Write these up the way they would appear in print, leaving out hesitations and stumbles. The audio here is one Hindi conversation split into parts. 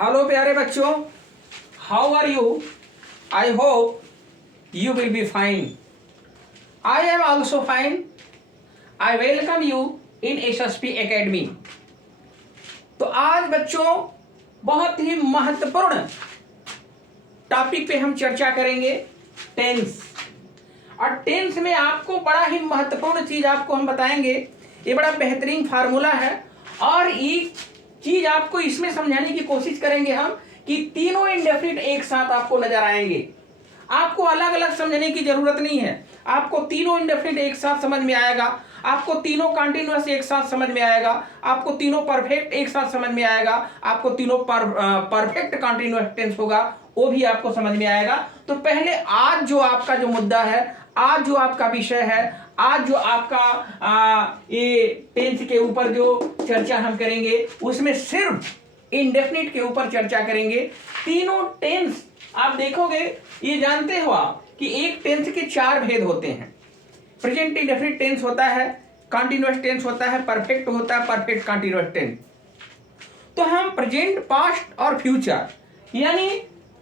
हेलो प्यारे बच्चों, how are you? I hope you will be fine. I am also fine. I welcome you in SSP Academy. तो आज बच्चों बहुत ही महत्वपूर्ण टॉपिक पे हम चर्चा करेंगे, टेंस। और टेंस में आपको बड़ा ही महत्वपूर्ण चीज आपको हम बताएंगे। ये बड़ा बेहतरीन फार्मूला है और एक चीज आपको इसमें समझाने की कोशिश करेंगे हम कि तीनों इंडेफिनिट एक साथ आपको नजर आएंगे। आपको अलग अलग समझने की जरूरत नहीं है, आपको तीनों इंडेफिनिट एक साथ समझ में आएगा, आपको तीनों कॉन्टिन्यूअस एक साथ समझ में आएगा, आपको तीनों परफेक्ट एक साथ समझ में आएगा, आपको तीनों परफेक्ट कॉन्टिन्यूअस टेंस होगा वो भी आपको समझ में आएगा। तो पहले आज जो आपका जो मुद्दा है, आज जो आपका विषय है, आज जो आपका ये टेंस के ऊपर जो चर्चा हम करेंगे उसमें सिर्फ इंडेफिनिट के ऊपर चर्चा करेंगे। तीनों टेंस आप देखोगे, ये जानते हो आप कि एक टेंस के चार भेद होते हैं। प्रेजेंट इंडेफिनिट टेंस होता है, कॉन्टिन्यूअस टेंस होता है, परफेक्ट होता है, परफेक्ट कॉन्टिन्यूअस टेंस। तो हम प्रेजेंट, पास्ट और फ्यूचर यानी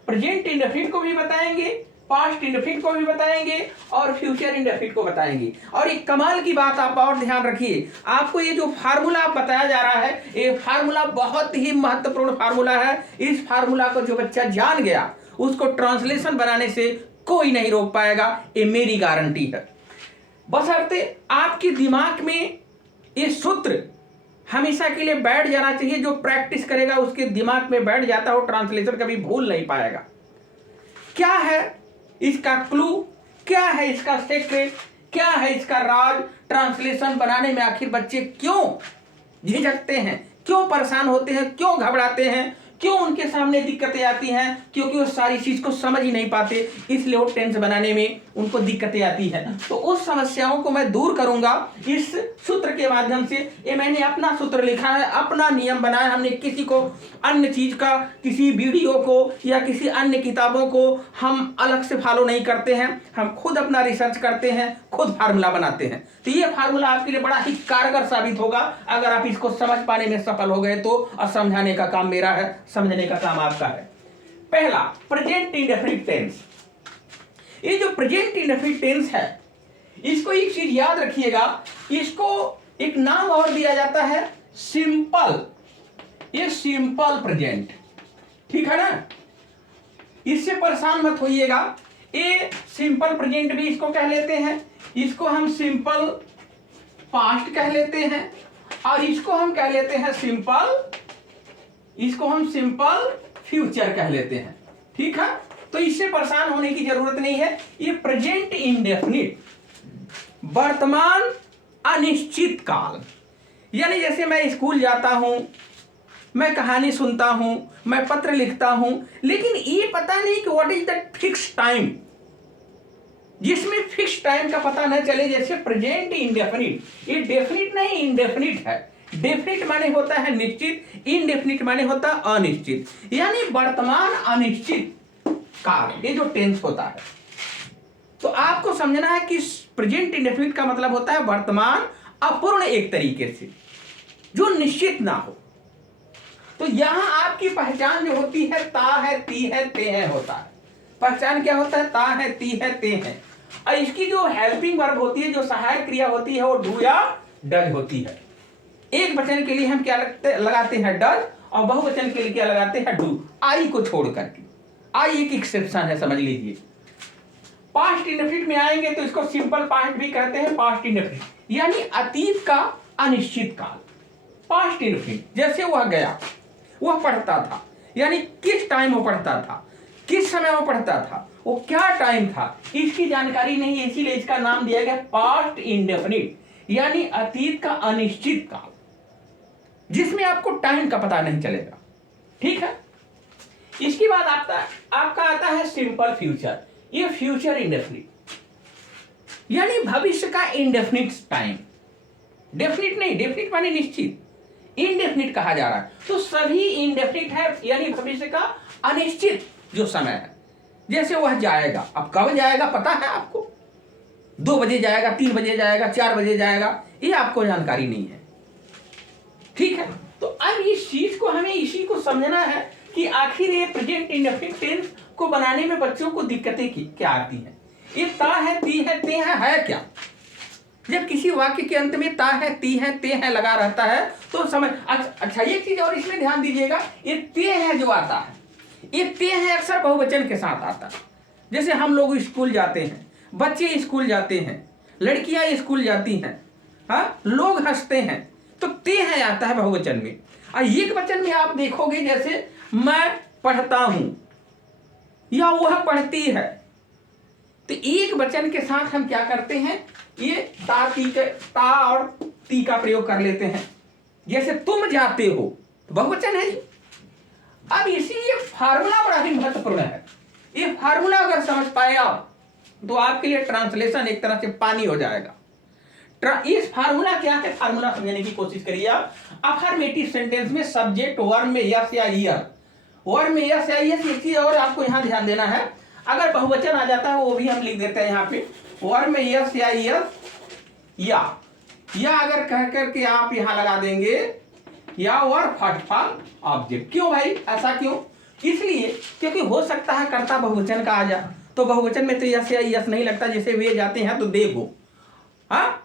प्रेजेंट इंडेफिनिट को भी बताएंगे, पास्ट इंडेफिनिट को भी बताएंगे और फ्यूचर इंडेफिनिट को बताएंगे। और एक कमाल की बात आप और ध्यान रखिए, आपको ये जो फार्मूला बताया जा रहा है ये फार्मूला बहुत ही महत्वपूर्ण फार्मूला है। इस फार्मूला को जो बच्चा जान गया उसको ट्रांसलेशन बनाने से कोई नहीं रोक पाएगा, ये मेरी गारंटी है। बशर्ते आपके दिमाग में ये सूत्र हमेशा के लिए बैठ जाना चाहिए। जो प्रैक्टिस करेगा उसके दिमाग में बैठ जाता हो, ट्रांसलेशन कभी भूल नहीं पाएगा। क्या है इसका क्लू, क्या है इसका सीक्रेट, क्या है इसका राज? ट्रांसलेशन बनाने में आखिर बच्चे क्यों झिझकते हैं, क्यों परेशान होते हैं, क्यों घबराते हैं, क्यों उनके सामने दिक्कतें आती हैं? क्योंकि वो सारी चीज को समझ ही नहीं पाते, इसलिए वो टेंस बनाने में उनको दिक्कतें आती हैं। तो उस समस्याओं को मैं दूर करूंगा इस सूत्र के माध्यम से। ये मैंने अपना सूत्र लिखा है, अपना नियम बनाया। हमने किसी को अन्य चीज का, किसी वीडियो को या किसी अन्य किताबों को हम अलग से फॉलो नहीं करते हैं, हम खुद अपना रिसर्च करते हैं, खुद फार्मूला बनाते हैं। तो ये फार्मूला आपके लिए बड़ा ही कारगर साबित होगा अगर आप इसको समझ पाने में सफल हो गए तो। और समझाने का काम मेरा है, समझने का काम आपका है। पहला, प्रेजेंट इंडेफिनिट टेंस। ये जो प्रेजेंट इंडेफिनिट टेंस है, इसको एक चीज याद रखिएगा, इसको एक नाम और दिया जाता है सिंपल। ये सिंपल प्रेजेंट, ठीक है ना? इससे परेशान मत होइएगा। ये सिंपल प्रेजेंट भी इसको कह लेते हैं, इसको हम सिंपल पास्ट कह लेते हैं और इसको हम कह लेते हैं इसको हम सिंपल फ्यूचर कह लेते हैं, ठीक है? तो इससे परेशान होने की जरूरत नहीं है। ये प्रेजेंट इंडेफिनिट, वर्तमान अनिश्चित काल, यानी जैसे मैं स्कूल जाता हूं, मैं कहानी सुनता हूं, मैं पत्र लिखता हूं, लेकिन ये पता नहीं कि what is the fix time, जिसमें फिक्स टाइम का पता न चले। जैसे प्रेजेंट इंडेफिनिट, ये डेफिनिट नहीं इंडेफिनिट है। डेफिनिट माने होता है निश्चित, इनडेफिनिट माने होता है अनिश्चित, यानी वर्तमान अनिश्चित काल, ये जो टेंस होता है। तो आपको समझना है कि प्रेजेंट इंडेफिनिट का मतलब होता है वर्तमान अपूर्ण, एक तरीके से जो निश्चित ना हो। तो यहां आपकी पहचान जो होती है ता है, ती है, ते है होता है। पहचान क्या होता है? ता है, ती है, ते है। और इसकी जो हेल्पिंग वर्ब होती है, जो सहायक क्रिया होती है, वो डू या डज होती है। एक वचन के लिए हम क्या लगाते हैं? डज, और बहुवचन के लिए क्या लगाते हैं? डू, आई को छोड़ करके। आई एक एक्सेप्शन है, समझ लीजिए। पास्ट इंडेफिनिट में आएंगे तो इसको सिंपल पास्ट भी कहते हैं, पास्ट इंडेफिनिट यानी अतीत का अनिश्चित काल। पास्ट इंडेफिनिट, जैसे वह गया, वह पढ़ता था, यानी किस टाइम वो पढ़ता था, किस समय वो पढ़ता था, वो क्या टाइम था, इसकी जानकारी नहीं है, इसीलिए इसका नाम दिया गया पास्ट इंडेफिनिट, यानी अतीत का अनिश्चित काल, जिसमें आपको टाइम का पता नहीं चलेगा, ठीक है? इसके बाद आपका आता है सिंपल फ्यूचर। ये फ्यूचर इंडेफिनिट, यानी भविष्य का इंडेफिनिट टाइम। डेफिनिट नहीं, डेफिनिट माने निश्चित, इंडेफिनिट कहा जा रहा है। तो सभी इंडेफिनिट है, यानी भविष्य का अनिश्चित जो समय है। जैसे वह जाएगा, अब कब जाएगा पता है आपको? 2 बजे जाएगा, 3 बजे जाएगा, 4 बजे जाएगा, ये आपको जानकारी नहीं है, ठीक है? तो अब इस चीज को हमें इसी को समझना है कि आखिर ये प्रेजेंट इंडेफिनिट टेंस को बनाने में बच्चों को दिक्कतें क्या आती हैं। ये ता है, ती है, ते है क्या? जब किसी वाक्य के अंत में ता है, ती है, ते है लगा रहता है तो समझ। अच्छा एक चीज और इसमें ध्यान दीजिएगा, ये ते है जो आता है, ये ते है अक्सर बहुवचन के साथ आता है। जैसे हम लोग स्कूल जाते हैं, बच्चे स्कूल जाते हैं, लड़कियां स्कूल जाती हैं, हाँ, लोग हंसते हैं, तो ते है आता है बहुवचन में। और एक वचन में आप देखोगे जैसे मैं पढ़ता हूं या वह पढ़ती है, तो एक वचन के साथ हम क्या करते हैं, ये ता और ती का प्रयोग कर लेते हैं। जैसे तुम जाते हो तो बहुवचन है। अब इसीलिए फार्मूला बड़ा ही महत्वपूर्ण है। ये फार्मूला अगर समझ पाए आप तो आपके लिए ट्रांसलेशन एक तरह से पानी हो जाएगा। इस फार्मूला क्या है, फार्मूला समझने की कोशिश करिए आप। अफर्मेटिव सेंटेंस में सब्जेक्ट वर्ब में यस या ईयर, वर्ब में यस या यस, एक चीज और आपको यहां ध्यान देना है, अगर बहुवचन आ जाता है वो भी हम लिख देते हैं यहाँ पे, वर्ब में यस या यस या अगर कह करके आप यहां लगा देंगे या वर्ब फर्स्ट फॉर्म ऑब्जेक्ट। क्यों भाई, ऐसा क्यों? इसलिए क्योंकि हो सकता है कर्ता बहुवचन का आ जा, तो बहुवचन में तो यस या यस नहीं लगता। जैसे वे जाते हैं तो दे गो, हाँ,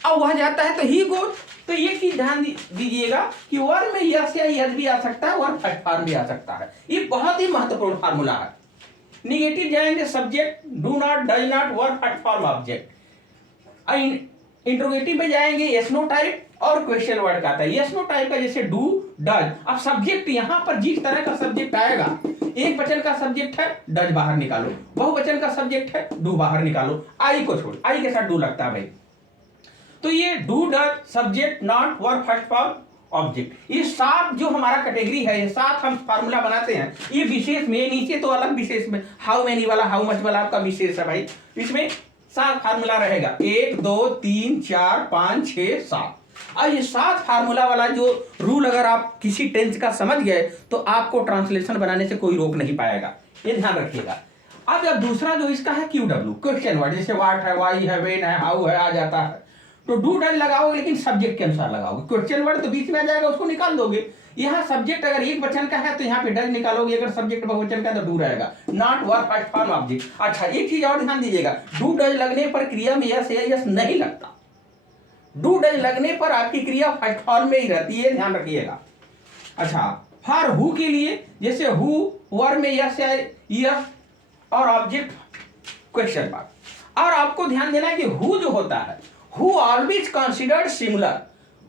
अब वह जाता है तो ही गो। तो ये चीज ध्यान दीजिएगा कि वर्ब में यस या यस भी आ सकता है, वर्ब फर्स्ट फॉर्म भी आ सकता है। ये बहुत ही महत्वपूर्ण फार्मूला है। निगेटिव जाएंगे subject, do not, does not, verb first form object. Interrogative में जाएंगे यस नो टाइप और क्वेश्चन वर्ड का आता है। यस नो टाइप का जैसे डू, डज। अब सब्जेक्ट यहां पर जिस तरह का सब्जेक्ट आएगा, एक वचन का सब्जेक्ट है डज बाहर निकालो, बहुवचन का सब्जेक्ट है डू बाहर निकालो, आई को छोड़, आई के साथ डू लगता है भाई। तो ये do, does, subject, not, verb first form object, ये 7 जो हमारा कैटेगरी है, ये 7 हम फार्मूला बनाते हैं। ये विशेष में नीचे तो अलग विशेष में हाउ मेनी वाला, हाउ मच वाला आपका विशेष है भाई। इसमें 7 फार्मूला रहेगा, 1 2 3 4 5 6 7। और ये 7 फार्मूला वाला जो रूल अगर आप किसी टेंस का समझ गए तो आपको ट्रांसलेशन बनाने से कोई रोक नहीं पाएगा, ये ध्यान रखिएगा। अब दूसरा जो इसका है QW, क्वेश्चन वर्ड, जैसे व्हाट है, वाई है, व्हेन है, हाउ है आ जाता है, तो डू डज लगाओगे लेकिन सब्जेक्ट के अनुसार लगाओगे। क्वेश्चन वर्ड तो बीच में आ जाएगा, उसको निकाल दोगे। यहाँ सब्जेक्ट अगर एक वचन का है तो यहाँ पे डज निकालोगे, अगर सब्जेक्ट बहुवचन का तो डू रहेगा, not, verb first form object. अच्छा एक चीज और ध्यान दीजिएगा, डू डज लगने पर क्रिया में यस या यस नहीं लगता। डू डज लगने पर आपकी क्रिया फर्स्ट फॉर्म में ही रहती है, ध्यान रखिएगा। अच्छा फॉर हु के लिए जैसे हु, वर्ब में यस या यस और ऑब्जेक्ट क्वेश्चन मार्क। और आपको ध्यान देना है कि हु जो होता है, who always considered singular,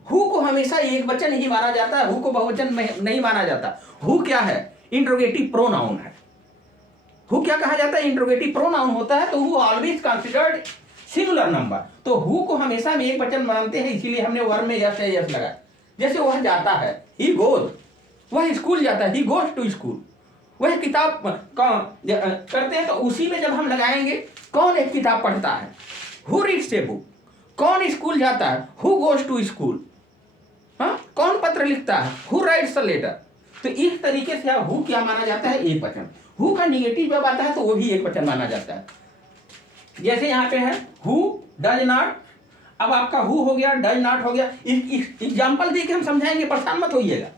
who co हमेशा एक वचन ही माना जाता है, हु को बहुवचन नहीं माना जाता। हु क्या है, इंट्रोगेटिव प्रोनाउन है। हु क्या कहा जाता है, इंट्रोगेटिव प्रोनाउन होता है, तो who always considered singular number, तो हु को हमेशा में एक वचन मानते हैं, इसीलिए हमने वर्ब में यस या यस लगाया। जैसे वह जाता है, ही गोज, वह स्कूल जाता है, ही गोज टू स्कूल। वह किताब करते हैं तो उसी में जब हम लगाएंगे कौन एक किताब पढ़ता है, हु रीड्स ए बुक। कौन स्कूल जाता है, हु गोज टू स्कूल। हाँ, कौन पत्र लिखता है, हु राइट्स अ लेटर। तो इस तरीके से हु क्या माना जाता है, एक वचन। हु का निगेटिव जब आता है तो वो भी एक वचन माना जाता है। जैसे यहाँ पे है हु डज नॉट, अब आपका हु हो गया, डज नॉट हो गया। एग्जाम्पल देके हम समझाएंगे, परेशान मत होइएगा।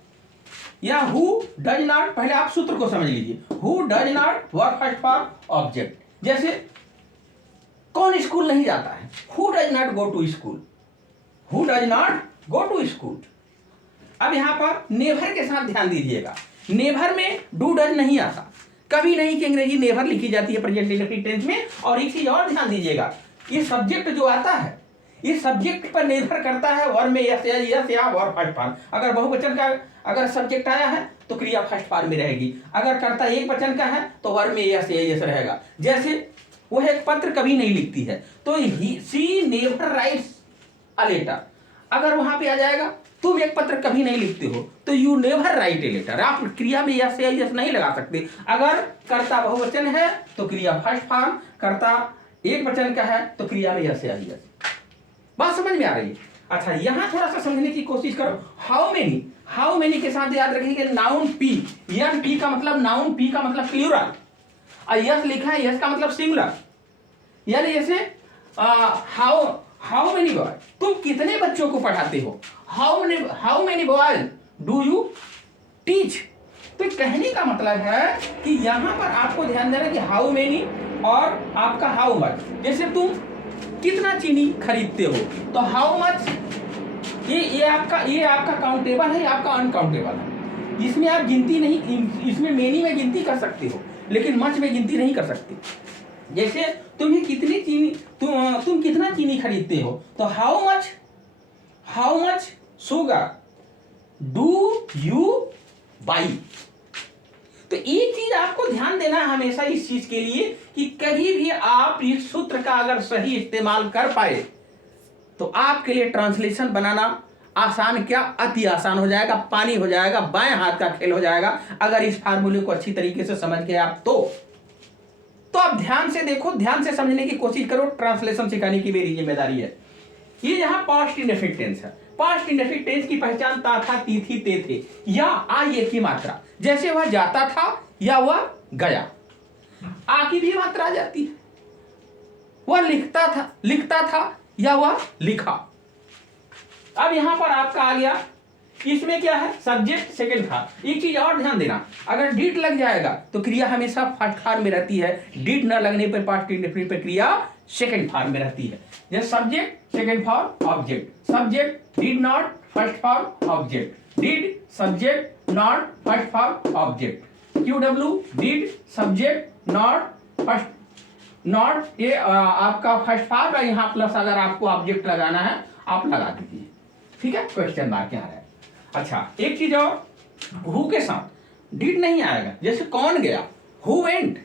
या हु डज नॉट, पहले आप सूत्र को समझ लीजिए, who does not, verb first form object. जैसे कौन स्कूल नहीं जाता है, who does not go to school, who does not go to school. अब यहां पर नेवर के साथ ध्यान दीजिएगा, नेवर में डू डज नहीं आता, कभी नहीं कि अंग्रेजी नेवर लिखी जाती है प्रेजेंट इंडेफिनिट टेंस में। और एक चीज और ध्यान दीजिएगा, ये सब्जेक्ट जो आता है, ये सब्जेक्ट पर निर्भर करता है, वर्ब में यस या वर्ब फर्स्ट फॉर्म। अगर बहुवचन का अगर सब्जेक्ट आया है तो क्रिया फर्स्ट फॉर्म में रहेगी, अगर कर्ता एक वचन का है तो वर्ब में यस या यस रहेगा। जैसे वह एक पत्र कभी नहीं लिखती है, तो she never writes a letter. अगर वहां पे आ जाएगा तुम एक पत्र कभी नहीं लिखते हो, तो you never write a letter. आप क्रिया में यस या यस नहीं लगा सकते। अगर कर्ता बहुवचन है तो क्रिया फर्स्ट फॉर्म, कर्ता एक वचन का है तो क्रिया में यस या यस। बात समझ में आ रही है? अच्छा यहां थोड़ा सा समझने की कोशिश करो। हाउ मेनी, हाउ मेनी के साथ याद रखिए नाउन पी, यस पी का मतलब नाउन, पी का मतलब प्लूरल, और यस लिखा है, यस का मतलब सिंगुलर। यानी जैसे हाउ मेनी बॉय, तुम कितने बच्चों को पढ़ाते हो, how many boys do you teach. तो कहने का मतलब है कि यहाँ पर आपको ध्यान देना कि हाउ मेनी और आपका हाउ मच। जैसे तुम कितना चीनी खरीदते हो, तो हाउ मच ये आपका काउंटेबल है, आपका अनकाउंटेबल है। इसमें आप गिनती नहीं, इसमें मेनी में गिनती कर सकते हो लेकिन मच में गिनती नहीं कर सकते। जैसे तुम्हें कितनी चीनी तुम कितना चीनी खरीदते हो, तो how much sugar do you by. तो एक चीज आपको ध्यान देना है हमेशा इस चीज के लिए कि कभी भी आप इस सूत्र का अगर सही इस्तेमाल कर पाए तो आपके लिए ट्रांसलेशन बनाना आसान क्या, अति आसान हो जाएगा, पानी हो जाएगा, बाएं हाथ का खेल हो जाएगा। अगर इस फार्मूले को अच्छी तरीके से समझ गए आप तो आप ध्यान से देखो, ध्यान से समझने की कोशिश करो। ट्रांसलेशन सिखाने की मेरी जिम्मेदारी है। ये यहाँ पास्ट इंडेफिनिट टेंस है। पास्ट इंडेफिनिट टेंस की पहचान ता था, ती थी, ते थे या आ ये की मात्रा। जैसे वह जाता था या वह गया, आ की भी मात्रा आ जाती है। वह लिखता था या वह लिखा। अब यहां पर आपका आ गया, इसमें क्या है, सब्जेक्ट सेकंड फॉर्म। एक चीज और ध्यान देना, अगर डिड लग जाएगा तो क्रिया हमेशा फर्स्ट फॉर्म में रहती है। डिड न लगने पर पास्ट इंडेफिनिट पर क्रिया सेकंड फॉर्म में रहती है। जैसे subject second form object, subject did not first form object, did subject not first form object, QW did subject not first not, ये आपका फर्स्ट फॉर्म है। यहाँ प्लस अगर आपको ऑब्जेक्ट लगाना है आप लगा दीजिए, ठीक है, क्वेश्चन मार्क यहाँ है। अच्छा, एक चीज और, हु के साथ डिड नहीं आएगा। जैसे कौन गया, हु वेंट,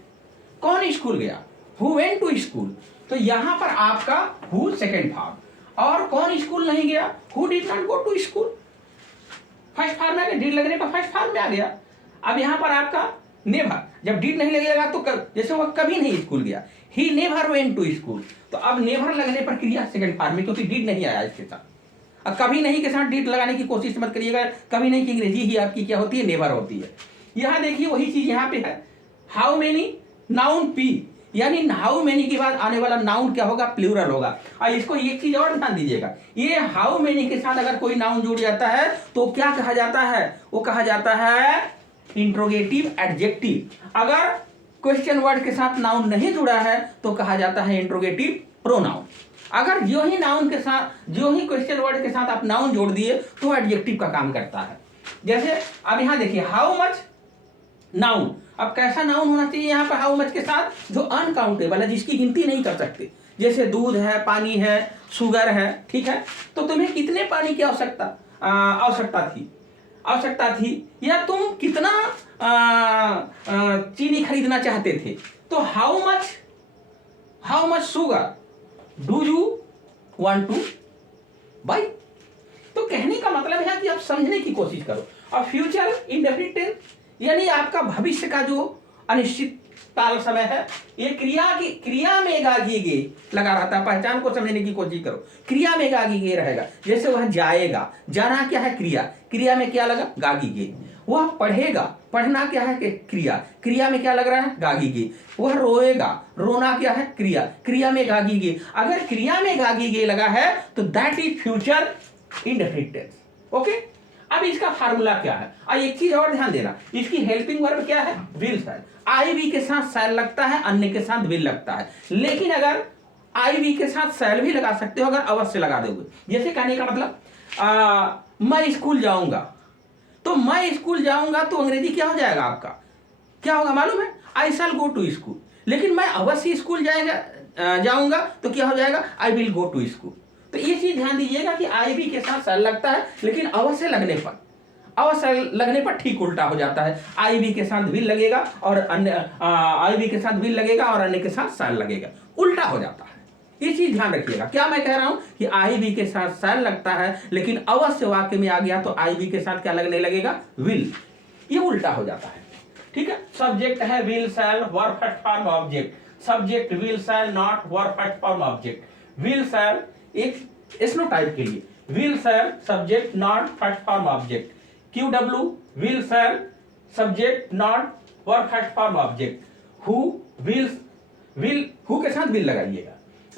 कौन स्कूल गया, हु वेंट टू स्कूल। तो यहां पर आपका हु सेकंड फॉर्म, और कौन स्कूल नहीं गया, who did not go to school. First form में डिड लगने पर फर्स्ट फॉर्म में आ गया। अब यहां पर आपका नेवर, जब डिड नहीं लगेगा तो जैसे वह कभी नहीं स्कूल गया, he never went to school. तो अब नेवर लगने पर क्रिया सेकंड फॉर्म में, क्योंकि डिड नहीं आया इसके साथ। अब कभी नहीं के साथ डिड लगाने की कोशिश मत करिएगा। कभी नहीं की अंग्रेजी ही आपकी क्या होती है, नेवर होती है। यहां देखिए वही चीज यहां पे है। हाउ मेनी नाउन पी, यानी हाउ मेनी के बाद आने वाला नाउन क्या होगा, प्लूरल होगा। और इसको एक चीज और ध्यान दीजिएगा, ये हाउ मेनी के साथ अगर कोई नाउन जुड़ जाता है तो क्या कहा जाता है, वो कहा जाता है इंट्रोगेटिव एडजेक्टिव। अगर क्वेश्चन वर्ड के साथ नाउन नहीं जुड़ा है तो कहा जाता है इंट्रोगेटिव प्रोनाउन। अगर जो ही नाउन के साथ, जो ही क्वेश्चन वर्ड के साथ आप नाउन जोड़ दिए तो एडजेक्टिव का काम करता है। जैसे अब यहां देखिए हाउ मच नाउन, अब कैसा नाउन होना चाहिए यहाँ पर हाउ मच के साथ, जो अनकाउंटेबल है, जिसकी गिनती नहीं कर सकते। जैसे दूध है, पानी है, शुगर है, ठीक है। तो तुम्हें कितने पानी की आवश्यकता थी, या तुम कितना चीनी खरीदना चाहते थे। तो how much sugar do you want two by. तो कहने का मतलब है कि आप समझने की कोशिश करो। और फ्यूचर इंडेफिनिट टेंस यानी आपका भविष्य का जो अनिश्चित काल समय है, ये क्रिया में गागी गे लगा रहता है। पहचान को समझने की कोशिश करो, क्रिया में गागी गे रहेगा। जैसे वह जाएगा, जाना क्या है, क्रिया में क्या लगा, गागी गे। वह पढ़ेगा, पढ़ना क्या है, क्रिया में क्या लग रहा है, गागी गे। वह रोएगा, रोना क्या है, क्रिया में गागी गे। अगर क्रिया में गागी गे लगा है तो that is future indefinite tense. Okay, अब इसका फार्मूला क्या है। और एक चीज और ध्यान देना, इसकी हेल्पिंग वर्ब क्या है, विल शैल। आई वी के साथ शैल लगता है, अन्य के साथ विल लगता है। लेकिन अगर आई वी के साथ शैल भी लगा सकते हो अगर अवश्य लगा दोगे। जैसे कहने का मतलब मैं स्कूल जाऊंगा, तो मैं स्कूल जाऊंगा तो अंग्रेजी क्या हो जाएगा आपका, क्या होगा मालूम है, आई शैल गो टू स्कूल। लेकिन मैं अवश्य स्कूल जाऊंगा तो क्या हो जाएगा, I will go to school. तो ये चीज ध्यान दीजिएगा कि आई भी के साथ शैल लगता है, लेकिन अवश्य लगने पर ठीक उल्टा हो जाता है। आई भी के साथ विल लगेगा और अन्य आई भी के साथ विल लगेगा और अन्य के साथ शैल लगेगा, उल्टा हो जाता है। ये चीज ध्यान रखिएगा। क्या मैं कह रहा हूं कि आई भी के साथ शैल लगता है, लेकिन अवश्य वाक्य में आ गया तो आई भी के साथ क्या लगने लगेगा, विल। ये उल्टा हो जाता है, ठीक है। सब्जेक्ट है will shell, verb first form object. Subject will shall not verb first form object. Will शैल एक स्नो टाइप के लिए, will shell subject not first form object. QW will shell subject not verb first form object. Who के साथ विल लगाइएगा।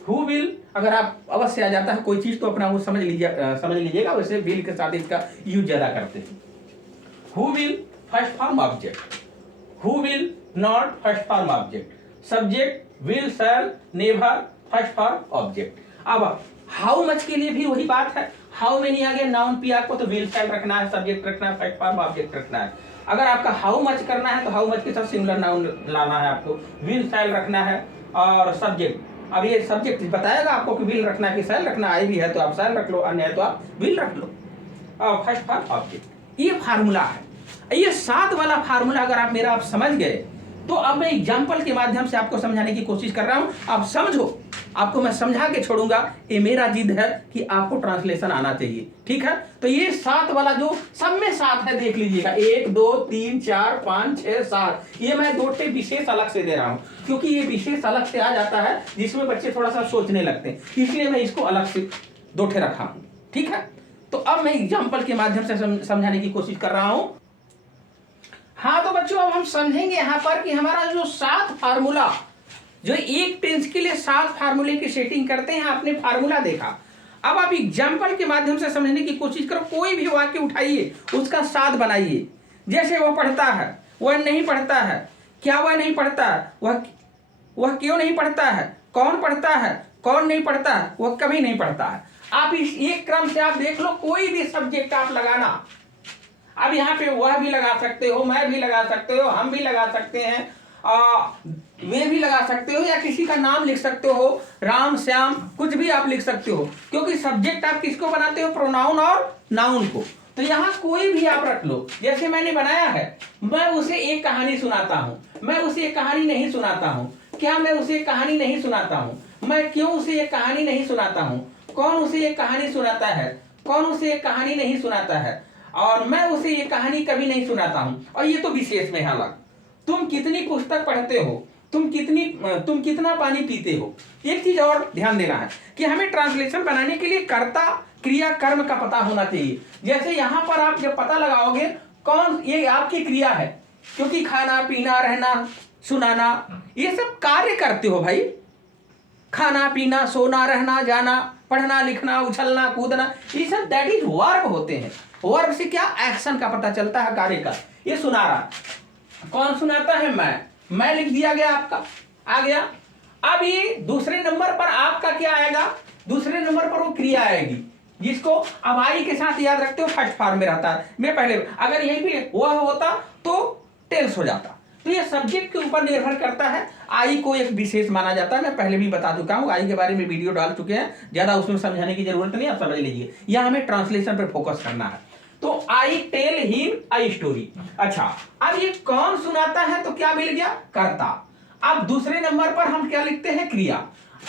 हु विल अगर आप अवश्य आ जाता है कोई चीज तो अपना वो समझ लीजिएगा। वैसे विल के साथ इसका यूज ज्यादा करते हैं। Who will first form object, who will not first form object, subject will shell never first form object. अब हाउ मच के लिए भी वही बात है, हाउ मेनी आ गया नाउन पी आपको तो विल शैल रखना है, सब्जेक्ट रखना है, फर्स्ट फॉर्म ऑब्जेक्ट रखना है। अगर आपका हाउ मच करना है तो हाउ मच के साथ सिंगुलर नाउन लाना है आपको, विल शैल रखना है और सब्जेक्ट। अब ये सब्जेक्ट बताएगा आपको कि विल रखना है कि शैल रखना है, आई भी है तो आप शैल रख लो, अन्य है तो आप विल रख लो। और फर्स्ट फॉर्म ऑब्जेक्ट, ये फार्मूला है। ये 7 वाला फार्मूला अगर आप मेरा आप समझ गए तो अब मैं एग्जाम्पल के माध्यम से आपको समझाने की कोशिश कर रहा हूं, आप समझो, आपको मैं समझा के छोड़ूंगा। ये मेरा जिद है कि आपको ट्रांसलेशन आना चाहिए, ठीक है। तो ये 7 वाला जो सब में 7 है, देख लीजिएगा 1 2 3 4 5 6 7, ये मैं 2 टे विशेष अलग से दे रहा हूं क्योंकि ये विशेष अलग से आ जाता है जिसमें बच्चे थोड़ा सा सोचने लगते हैं, इसलिए मैं इसको अलग से 2 ठे रखा हूं, ठीक है। तो अब मैं एग्जाम्पल के माध्यम से समझाने की कोशिश कर रहा हूं। हाँ तो बच्चों अब हम समझेंगे यहाँ पर कि हमारा जो 7 फार्मूला, जो एक टेंस के लिए 7 फार्मूले की सेटिंग करते हैं, आपने फार्मूला देखा। अब आप एग्जाम्पल के माध्यम से समझने की कोशिश करो, कोई भी वाक्य उठाइए उसका 7 बनाइए। जैसे वह पढ़ता है, वह नहीं पढ़ता है, क्या वह नहीं पढ़ता है, वह क्यों नहीं पढ़ता है, कौन पढ़ता है, कौन नहीं पढ़ता है, वह कभी नहीं पढ़ता है। आप इस एक क्रम से आप देख लो, कोई भी सब्जेक्ट आप लगाना। अब यहाँ पे वह भी लगा सकते हो, मैं भी लगा सकते हो, हम भी लगा सकते हैं, वे भी लगा सकते हो, या किसी का नाम लिख सकते हो, राम श्याम, कुछ भी आप लिख सकते हो, क्योंकि सब्जेक्ट आप किसको बनाते हो, प्रोनाउन और नाउन को। तो यहाँ कोई भी आप रख लो। जैसे मैंने बनाया है, मैं उसे एक कहानी सुनाता हूँ, मैं उसे एक कहानी नहीं सुनाता हूँ, क्या मैं उसे एक कहानी नहीं सुनाता हूँ, मैं क्यों उसे एक कहानी नहीं सुनाता हूँ, कौन उसे एक कहानी सुनाता है, कौन उसे एक कहानी नहीं सुनाता है, और मैं उसे ये कहानी कभी नहीं सुनाता हूं। और ये तो विशेष में है अलग। तुम कितनी पुस्तक पढ़ते हो, तुम कितना पानी पीते हो। एक चीज और ध्यान देना है कि हमें ट्रांसलेशन बनाने के लिए कर्ता क्रिया कर्म का पता होना चाहिए। जैसे यहां पर आप जब पता लगाओगे कौन, ये आपकी क्रिया है, क्योंकि खाना पीना रहना सुनाना ये सब कार्य करते हो भाई। खाना पीना सोना रहना जाना पढ़ना लिखना उछलना कूदना, ये सब दैट इज वर्ब होते हैं। वर्ब से क्या, एक्शन का पता चलता है, कार्य का। ये सुना रहा, कौन सुनाता है, मैं लिख दिया गया, आपका आ गया। अब ये दूसरे नंबर पर आपका क्या आएगा, दूसरे नंबर पर वो क्रिया आएगी, जिसको अब आई के साथ याद रखते हो, फर्स्ट फॉर्म में रहता है। मैं पहले अगर यहीं पे वह होता तो टेंस हो जाता। तो ये सब्जेक्ट के ऊपर निर्भर करता है। आई को एक विशेष माना जाता है, मैं पहले भी बता चुका हूं, आई के बारे में वीडियो डाल चुके हैं, ज्यादा उसमें समझाने की जरूरत नहीं, आप समझ लीजिए। यहां हमें ट्रांसलेशन पर फोकस करना है। तो I tell him I story. अच्छा, अब ये कौन सुनाता है तो क्या मिल गया, कर्ता। अब दूसरे नंबर पर हम क्या लिखते हैं, क्रिया।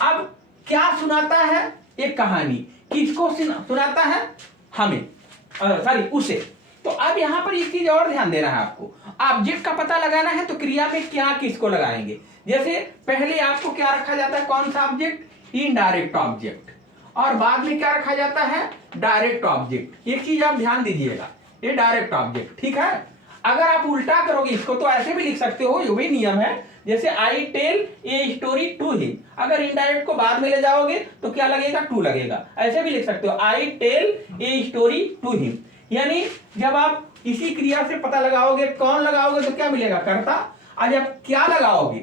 अब क्या सुनाता है, एक कहानी, किसको सुनाता है, हमें, सॉरी उसे। तो अब यहां पर एक चीज और ध्यान देना है आपको, ऑब्जेक्ट का पता लगाना है तो क्रिया में क्या किसको लगाएंगे। जैसे पहले आपको क्या रखा जाता है, कौन सा ऑब्जेक्ट, इनडायरेक्ट ऑब्जेक्ट, और बाद में क्या रखा जाता है, डायरेक्ट ऑब्जेक्ट। एक चीज आप ध्यान दीजिएगा, ये डायरेक्ट ऑब्जेक्ट, ठीक है। अगर आप उल्टा करोगे इसको तो ऐसे भी लिख सकते हो, ये भी नियम है। जैसे I tell a story to him, अगर इनडायरेक्ट को बाद में ले जाओगे तो क्या लगेगा, टू लगेगा। ऐसे भी लिख सकते हो, I tell a story to him. यानी जब आप इसी क्रिया से पता लगाओगे, कौन लगाओगे तो क्या मिलेगा, कर्ता। और जब क्या लगाओगे,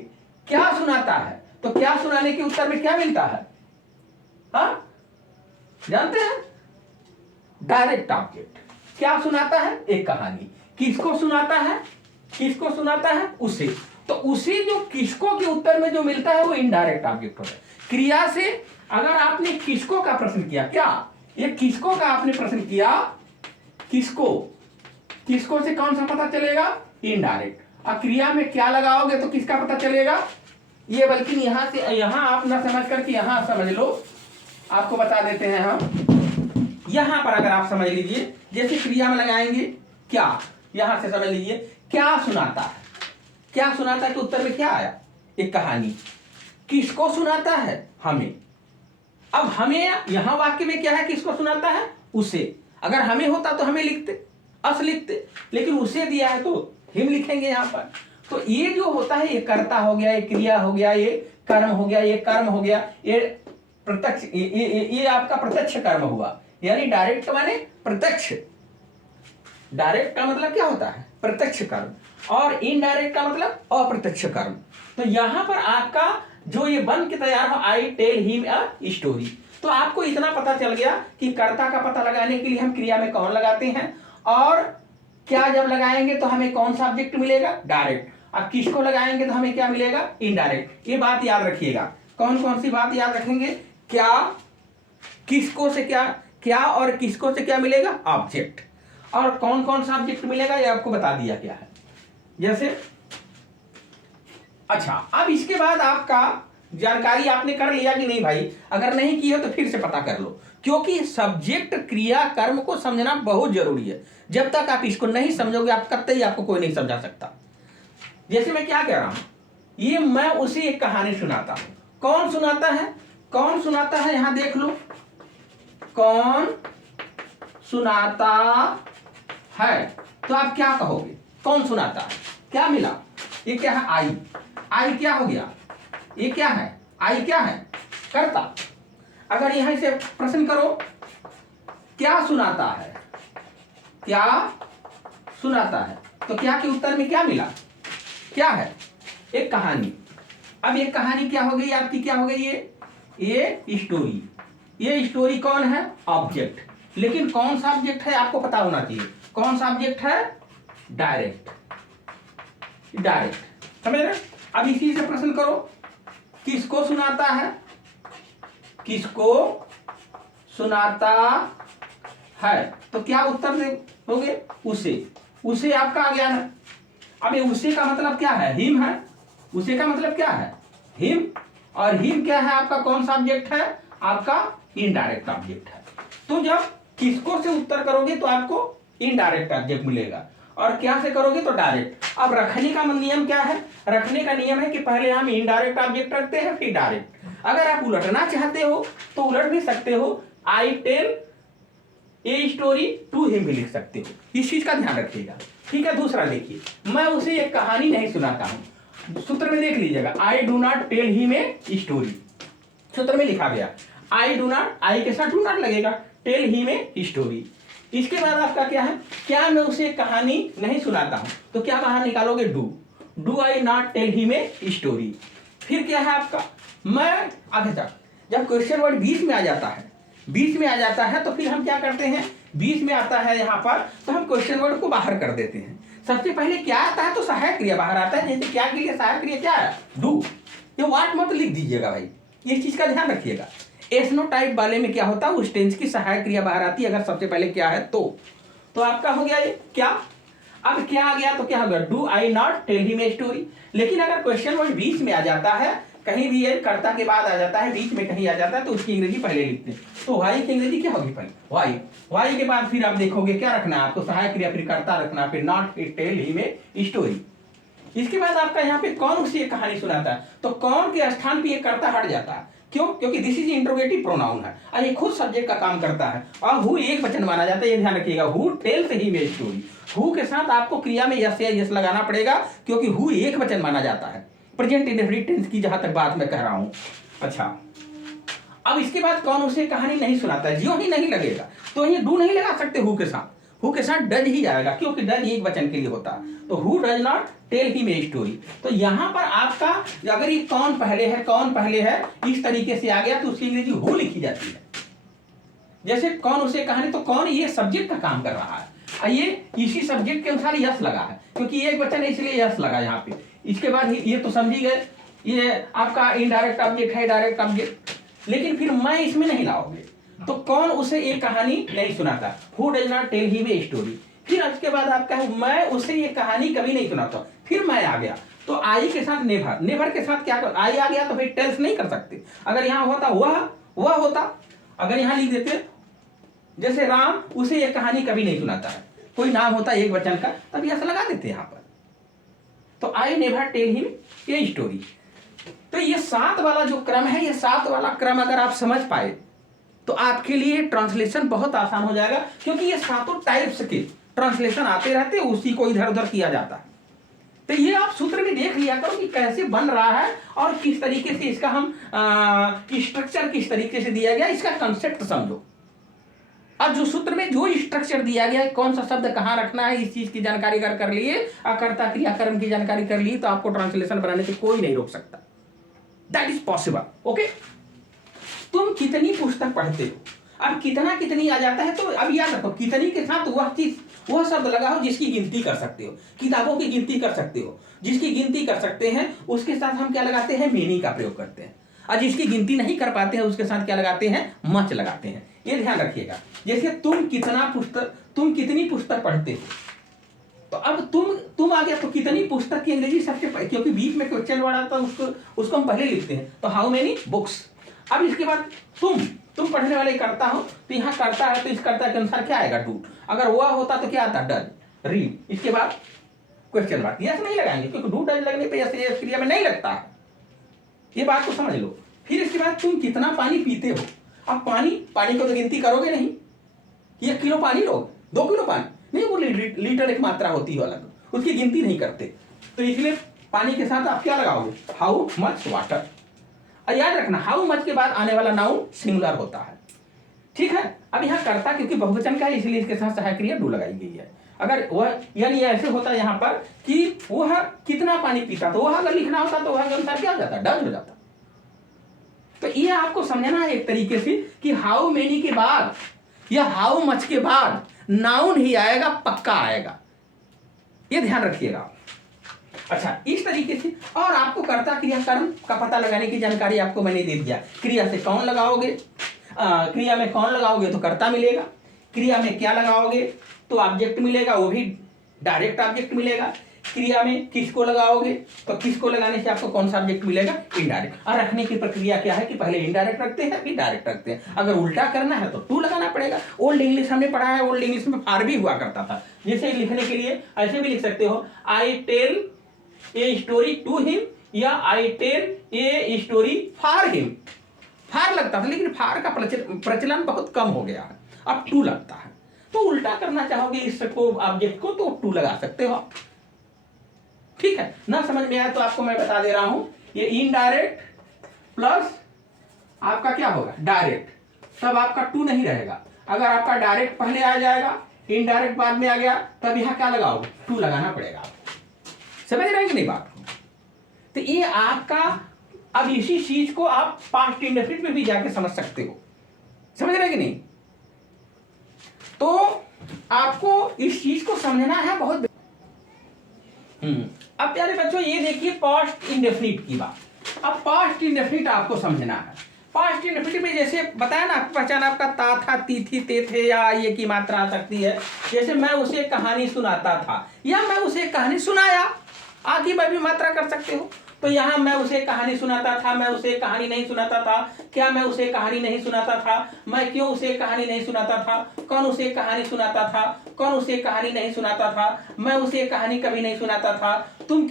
क्या सुनाता है, तो क्या सुनाने के उत्तर में क्या मिलता है, हाँ जानते हैं, डायरेक्ट ऑब्जेक्ट। क्या सुनाता है, एक कहानी, किसको सुनाता है, किसको सुनाता है, उसे। तो उसे जो किसको के उत्तर में जो मिलता है वो इनडायरेक्ट ऑब्जेक्ट होता है। क्रिया से अगर आपने किसको का प्रश्न किया, क्या ये किसको का आपने प्रश्न किया, किसको, किसको से कौन सा पता चलेगा, इनडायरेक्ट। और क्रिया में क्या लगाओगे तो किसका पता चलेगा, ये। बल्कि यहां से यहां आप ना समझ करके यहां समझ लो, आपको बता देते हैं हम। यहां पर अगर आप समझ लीजिए, जैसे क्रिया में लगाएंगे क्या, यहां से समझ लीजिए, क्या सुनाता है, क्या सुनाता है तो उत्तर में क्या आया, एक कहानी। किसको सुनाता है, हमें। अब हमें यहां वाक्य में क्या है, किसको सुनाता है, उसे। अगर हमें होता तो हमें लिखते, अस लिखते, लेकिन उसे दिया है तो हिम लिखेंगे यहां पर। तो ये जो होता है, ये कर्ता हो गया, ये क्रिया हो गया, ये कर्म हो गया, ये कर्म हो गया, ये प्रत्यक्ष, ये आपका प्रत्यक्ष कर्म हुआ। यानी डायरेक्ट माने प्रत्यक्ष। डायरेक्ट का मतलब क्या होता है, प्रत्यक्ष कर्म और इनडायरेक्ट का मतलब अप्रत्यक्ष कर्म। तो यहां पर आपका जो ये बन के तैयार हो, I tell him a story, तो आपको इतना पता चल गया कि कर्ता का पता लगाने के लिए हम क्रिया में कौन लगाते हैं, और क्या जब लगाएंगे तो हमें कौन सा ऑब्जेक्ट मिलेगा, डायरेक्ट। अब किसको लगाएंगे तो हमें क्या मिलेगा, इनडायरेक्ट। ये बात याद रखिएगा। कौन कौन सी बात याद रखेंगे, क्या, किसको से क्या, क्या और किसको से क्या मिलेगा, ऑब्जेक्ट, और कौन कौन सा ऑब्जेक्ट मिलेगा ये आपको बता दिया गया है। जैसे अच्छा, अब इसके बाद आपका जानकारी आपने कर लिया कि नहीं भाई, अगर नहीं की हो तो फिर से पता कर लो, क्योंकि सब्जेक्ट क्रिया कर्म को समझना बहुत जरूरी है। जब तक आप इसको नहीं समझोगे आप कतई आपको कोई नहीं समझा सकता। जैसे मैं क्या कह रहा हूं, ये मैं उसे एक कहानी सुनाता हूं। कौन सुनाता है, कौन सुनाता है, यहां देख लो, कौन सुनाता है, तो आप क्या कहोगे, कौन सुनाता है, क्या मिला, ये क्या है, आई, आई क्या हो गया, ये क्या है, आई क्या है, कर्ता। अगर यहां से प्रश्न करो क्या सुनाता है, क्या सुनाता है, तो क्या के उत्तर में क्या मिला, क्या है, एक कहानी। अब ये कहानी क्या हो गई आपकी, क्या हो गई, ये स्टोरी। ये स्टोरी कौन है, ऑब्जेक्ट। लेकिन कौन सा ऑब्जेक्ट है आपको पता होना चाहिए, कौन सा ऑब्जेक्ट है, डायरेक्ट, डायरेक्ट, समझ रहे। अब इसी से प्रश्न करो किसको सुनाता है, किसको सुनाता है, तो क्या उत्तर दोगे, उसे, उसे आपका आ गया ना। अब ये उसे का मतलब क्या है, हिम है, उसे का मतलब क्या है, हिम, और हिम क्या है आपका, कौन सा ऑब्जेक्ट है, आपका इनडायरेक्ट ऑब्जेक्ट है। तो जब किसको से उत्तर करोगे तो आपको इनडायरेक्ट ऑब्जेक्ट मिलेगा, और क्या से करोगे तो डायरेक्ट। अब रखने का नियम क्या है, रखने का नियम है कि पहले हम इनडायरेक्ट ऑब्जेक्ट रखते हैं फिर डायरेक्ट। अगर आप उलटना चाहते हो तो उलट भी सकते हो, I tell a story to him भी लिख सकते हो, इस चीज का ध्यान रखिएगा। ठीक है, दूसरा देखिए, मैं उसे एक कहानी नहीं सुनाता हूं। सूत्र में देख लीजिएगा, I do not tell him a story, सूत्र में लिखा गया आई डू नॉट, आई के साथ डू नॉट लगेगा, टेल हिम ए स्टोरी। इसके बाद आपका क्या है, क्या मैं उसे एक कहानी नहीं सुनाता हूं, तो क्या बाहर निकालोगे, do I not tell him a story. फिर क्या है आपका, मैं आगे तक, जब क्वेश्चन वर्ड बीच में आ जाता है, बीच में आ जाता है तो फिर हम क्या करते हैं, बीच में आता है यहाँ पर तो हम क्वेश्चन वर्ड को बाहर कर देते हैं। सबसे पहले क्या आता है तो सहायक क्रिया बाहर आता है, जैसे क्या के लिए सहायक क्रिया क्या है, डू। ये वाट मत लिख दीजिएगा भाई, ये चीज का ध्यान रखिएगा। एसनो टाइप वाले में क्या होता है, उस टेंस की सहायक क्रिया बाहर आती है अगर सबसे पहले क्या है तो आपका हो गया ये क्या। अब क्या आ गया तो क्या होगा, do I not tell him a story. लेकिन अगर क्वेश्चन वर्ड बीच में आ जाता है, कहीं भी ये कर्ता के बाद आ जाता है, बीच में कहीं आ जाता है, तो उसकी अंग्रेजी पहले लिखते हैं। तो वाई की अंग्रेजी क्या होगी, पहले वाई, वाई के बाद फिर आप देखोगे क्या रखना है आपको, सहायक क्रिया, फिर कर्ता रखना, फिर not tell him a story. इसके बाद आपका यहाँ पे कौन उसे कहानी सुनाता है, तो कौन के स्थान पे ये कर्ता हट जाता है, क्यों, क्योंकि दिस इज इंट्रोगेटिव प्रोनाउन है और ये खुद सब्जेक्ट का काम करता है, और हु एक वचन माना जाता है, ये ध्यान रखिएगा। Who tells him a story, who के साथ आपको क्रिया में यस या यस लगाना पड़ेगा, क्योंकि हु एक वचन माना जाता है, प्रेजेंट इंडेफिनिट टेंस की जहां तक बात मैं कह रहा हूं। अच्छा, अब इसके बाद कौन उसे कहानी नहीं सुनाता है, ज्यों ही नहीं लगेगा तो ये डू नहीं लगा सकते, हु के साथ, हु के साथ डज ही जाएगा, क्योंकि डज एक वचन के लिए होता है। तो who does not tell him a story. तो यहां पर आपका अगर ये कौन पहले है, कौन पहले है, इस तरीके से आ गया तो उसकी अंग्रेजी हु लिखी जाती है। जैसे कौन उसे कहानी, तो कौन ये सब्जेक्ट का काम कर रहा है, ये इसी सब्जेक्ट के अनुसार यस लगा है, क्योंकि एक वचन है इसलिए यस लगा यहाँ पे। इसके बाद ये तो समझी गए, ये आपका इनडायरेक्ट ऑब्जेक्ट है, डायरेक्ट ऑब्जेक्ट। लेकिन फिर मैं इसमें नहीं लाओगे, तो कौन उसे एक कहानी नहीं सुनाता, who does not tell him a story. फिर उसके बाद आपका है मैं उसे ये कहानी कभी नहीं सुनाता, फिर मैं आ गया, तो आई के साथ नेभर, नेभर के साथ क्या कर, आई आ गया तो फिर टेल्स नहीं कर सकते। अगर यहाँ होता वह होता, अगर यहाँ लिख देते जैसे राम उसे ये कहानी कभी नहीं सुनाता है, कोई नाम होता एक वचन का, तब यस लगा देते यहाँ पर, तो I never tell him a story. तो ये 7 वाला जो क्रम है, ये 7 वाला क्रम अगर आप समझ पाए तो आपके लिए ट्रांसलेशन बहुत आसान हो जाएगा, क्योंकि ये 7 टाइप्स के ट्रांसलेशन आते रहते, उसी को इधर उधर किया जाता है। तो ये आप सूत्र में देख लिया करो कि कैसे बन रहा है और किस तरीके से इसका हम स्ट्रक्चर किस तरीके से दिया गया, इसका कंसेप्ट समझो। और जो सूत्र में जो स्ट्रक्चर दिया गया है, कौन सा शब्द कहाँ रखना है, इस चीज की जानकारी अगर कर लिए, कर्ता क्रिया कर्म की जानकारी कर ली, तो आपको ट्रांसलेशन बनाने से कोई नहीं रोक सकता। That is possible. ओके, तुम कितनी पुस्तक पढ़ते हो, अब कितना कितनी आ जाता है, तो अब याद रखो कितनी के साथ वह चीज, वह शब्द लगाओ जिसकी गिनती कर सकते हो। किताबों की गिनती कर सकते हो, जिसकी गिनती कर सकते हैं उसके साथ हम क्या लगाते हैं, मेनी का प्रयोग करते हैं। और जिसकी गिनती नहीं कर पाते हैं उसके साथ क्या लगाते हैं, मच लगाते हैं। ये ध्यान रखिएगा। जैसे तुम कितनी पुस्तक पढ़ते हो, तो अब तुम आ गया, तो कितनी पुस्तक की अंग्रेजी सबसे क्योंकि बीच में क्वेश्चन वर्ड आता है, उसको हम पहले लिखते हैं, तो हाउ मेनी बुक्स। अब इसके बाद तुम पढ़ने वाले करता हो, तो यहाँ करता है, तो इस करता के अनुसार क्या आएगा, डू। अगर वह होता तो क्या आता, डज, रीड। इसके बाद क्वेश्चन मार्क, यस नहीं लगाएंगे क्योंकि डू डज लगने पे यस क्रिया में नहीं लगता है, ये बात को समझ लो। फिर इसके बाद तुम कितना पानी पीते हो। अब पानी को तो गिनती करोगे नहीं, 1 किलो पानी लो, 2 किलो पानी नहीं, वो लीटर एक मात्रा होती है अलग, उसकी गिनती नहीं करते, तो इसलिए पानी के साथ आप क्या लगाओगे, हाउ मच वाटर। और याद रखना हाउ मच के बाद आने वाला नाउन सिंगुलर होता है, ठीक है। अब यहाँ करता क्योंकि बहुवचन का है, इसलिए इसके साथ सहायक क्रिया डू लगाई गई है। अगर वह यानी ऐसे होता है यहाँ पर कि वह कितना पानी पीता, तो वह अगर लिखना होता तो वह अनुसार क्या हो जाता, डज हो जाता। तो ये आपको समझना है एक तरीके से कि हाउ मेनी के बाद या हाउ मच के बाद नाउन ही आएगा, पक्का आएगा, ये ध्यान रखिएगा। अच्छा, इस तरीके से। और आपको कर्ता क्रिया कर्म का पता लगाने की जानकारी आपको मैंने दे दिया। क्रिया से कौन लगाओगे, क्रिया में कौन लगाओगे तो कर्ता मिलेगा, क्रिया में क्या लगाओगे तो ऑब्जेक्ट मिलेगा, वो भी डायरेक्ट ऑब्जेक्ट मिलेगा। क्रिया में किसको लगाओगे तो किसको लगाने से आपको कौन सा ऑब्जेक्ट मिलेगा, इनडायरेक्ट। और रखने की प्रक्रिया क्या है कि पहले इनडायरेक्ट रखते हैं फिर डायरेक्ट रखते हैं। अगर उल्टा करना है तो टू लगाना पड़ेगा। ओल्ड इंग्लिश हमने पढ़ा है, ओल्ड इंग्लिश में फार भी हुआ करता था। जैसे लिखने के लिए ऐसे भी लिख सकते हो, I tell a story to him, या I tell a story for him. फार लगता था, लेकिन फार का प्रचलन बहुत कम हो गया है, अब टू लगता है। तो उल्टा करना चाहोगे इसको ऑब्जेक्ट को तो टू लगा सकते हो, ठीक है ना। समझ में आया तो आपको मैं बता दे रहा हूं, ये इनडायरेक्ट प्लस आपका क्या होगा, डायरेक्ट, तब आपका टू नहीं रहेगा। अगर आपका डायरेक्ट पहले आ जाएगा, इनडायरेक्ट बाद में आ गया, तब यहां क्या लगाओगे, टू लगाना पड़ेगा आपको। समझ रहे हैं कि नहीं बात को। तो ये आपका, अब इसी चीज को आप पास्ट इंडेफिनिट में भी जाके समझ सकते हो, समझ रहे हैं कि नहीं। तो आपको इस चीज को समझना है बहुत। अब प्यारे बच्चों ये देखिए पास्ट इंडेफिनिट की बात। अब पास्ट इंडेफिनिट आपको समझना है। पास्ट इंडेफिनिट में जैसे बताया ना, पहचान आपका ता था, ती थी, ते थे, या ये की मात्रा आ सकती है। जैसे मैं उसे कहानी सुनाता था, या मैं उसे कहानी सुनाया, आगे में भी मात्रा कर सकते हो। तो यहाँ मैं उसे कहानी सुनाता था, मैं उसे कहानी नहीं सुनाता था, क्या मैं उसे कहानी नहीं सुनाता था, मैं क्यों उसे कहानी नहीं सुनाता था, कौन उसे कहानी सुनाता था, कौन उसे कहानी नहीं सुनाता था, मैं उसे कहानी कभी नहीं सुनाता था, तुम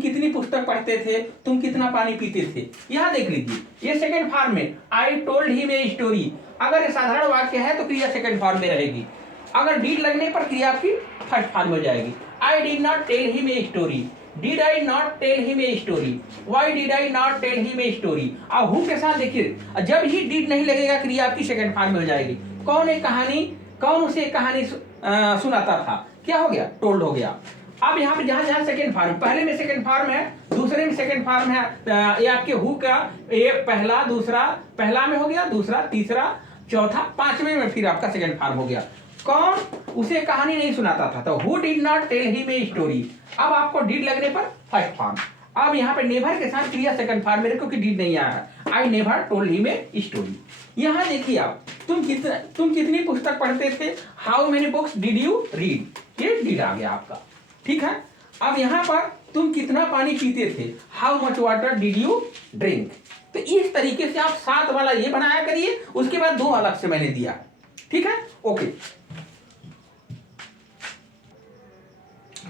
कितनी पुस्तक पढ़ते थे, तुम कितना पानी पीते थे। यहाँ देख लीजिए, ये सेकंड फॉर्म में, I told him a story. अगर ये साधारण वाक्य है तो क्रिया सेकंड फॉर्म में रहेगी। अगर डीड लगने पर क्रिया आपकी फर्स्ट फॉर्म में हो जाएगी। I did not tell him a story, Did I not tell him a story? Why did I not tell him a story? अब हु के साथ देखिए, जब ही did नहीं लगेगा क्रिया आपकी सेकंड फॉर्म में हो जाएगी। कौन उसे कहानी सुनाता था, क्या हो गया, टोल्ड हो गया। अब यहाँ पे जहां सेकंड फॉर्म, पहले में सेकंड फॉर्म है, दूसरे में सेकंड फॉर्म है, ये आपके हु का ये पहला दूसरा, पहला में हो गया, दूसरा तीसरा चौथा, पांचवें में फिर आपका सेकंड फॉर्म हो गया। कौन उसे कहानी नहीं सुनाता था, तो who did not tell him a story. अब आपको डिड लगने पर फर्स्ट फॉर्म। अब यहाँ पे नेवर के साथ क्रिया सेकंड फॉर्म में, क्योंकि डिड नहीं आया है। I never told him a story. यहाँ देखिए आप, तुम कितनी पुस्तक पढ़ते थे, how many books did you read, ये डिड आ गया आपका, ठीक है। अब यहाँ पर तुम कितना पानी पीते थे, how much water did you drink. तो इस तरीके से आप सात वाला ये बनाया करिए, उसके बाद दो अलग से मैंने दिया, ठीक है, ओके।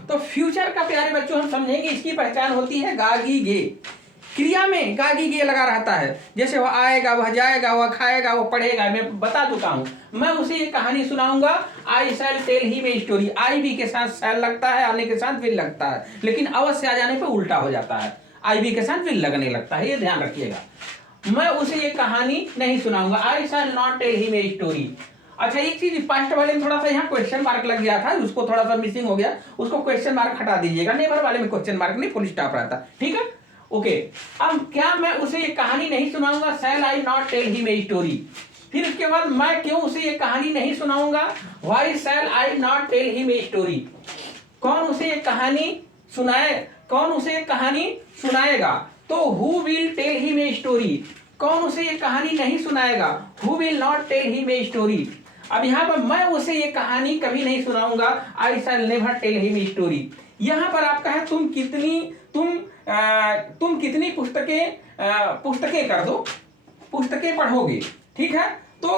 तो फ्यूचर का प्यारे बच्चों हम समझेंगे, इसकी पहचान होती है गागी गे। क्रिया में गागी गे लगा रहता है, जैसे वह आएगा, वह जाएगा, वह खाएगा, वह पढ़ेगा। मैं बता चुका हूं, मैं उसे ये कहानी सुनाऊंगा, I shell tell him a story. आई भी के साथ शैल लगता है, आने के साथ विल लगता है, लेकिन अवश्य आ जाने पर उल्टा हो जाता है, आई भी के साथ विल लगने लगता है, ये ध्यान रखिएगा। मैं उसे ये कहानी नहीं सुनाऊंगा, I shall not tell him a story. अच्छा एक चीज पास्ट वाले में थोड़ा सा यहाँ क्वेश्चन मार्क लग गया था, उसको थोड़ा सा मिसिंग हो गया, उसको क्वेश्चन मार्क हटा दीजिएगा। नेवर वाले में क्वेश्चन मार्क नहीं, फुल स्टॉप रहता, ठीक है। ओके, अब क्या मैं उसे ये कहानी नहीं सुनाऊंगा, shall I not tell him a story. फिर उसके बाद मैं क्यों उसे ये कहानी नहीं सुनाऊंगा, why shall I not tell him a story. कौन उसे ये कहानी सुनाए, कौन उसे ये कहानी सुनाएगा, तो who will tell him a story. कौन उसे ये कहानी नहीं सुनाएगा, who will not tell him a story. अब यहाँ पर मैं उसे ये कहानी कभी नहीं सुनाऊंगा, I shall never tell him a story. यहाँ पर आपका है तुम कितनी पुस्तकें कर दो, पुस्तकें पढ़ोगे, ठीक है। तो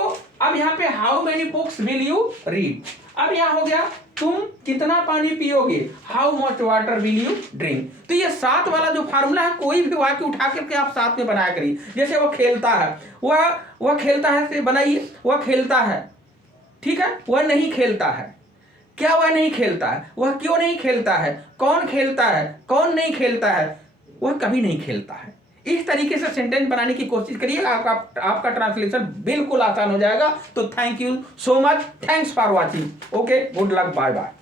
अब यहाँ पे how many books will you read. अब यहाँ हो गया तुम कितना पानी पियोगे, how much water will you drink. तो ये 7 वाला जो फार्मूला है, कोई भी वाक्य उठा करके आप 7 में बनाया करिए। जैसे वो खेलता है, वह खेलता है से बनाइए, वह खेलता है, ठीक है। वह नहीं खेलता है, क्या वह नहीं खेलता है, वह क्यों नहीं खेलता है, कौन खेलता है, कौन नहीं खेलता है, वह कभी नहीं खेलता है। इस तरीके से सेंटेंस बनाने की कोशिश करिए, आपका ट्रांसलेशन बिल्कुल आसान हो जाएगा। तो thank you so much, thanks for watching, okay, good luck, bye bye.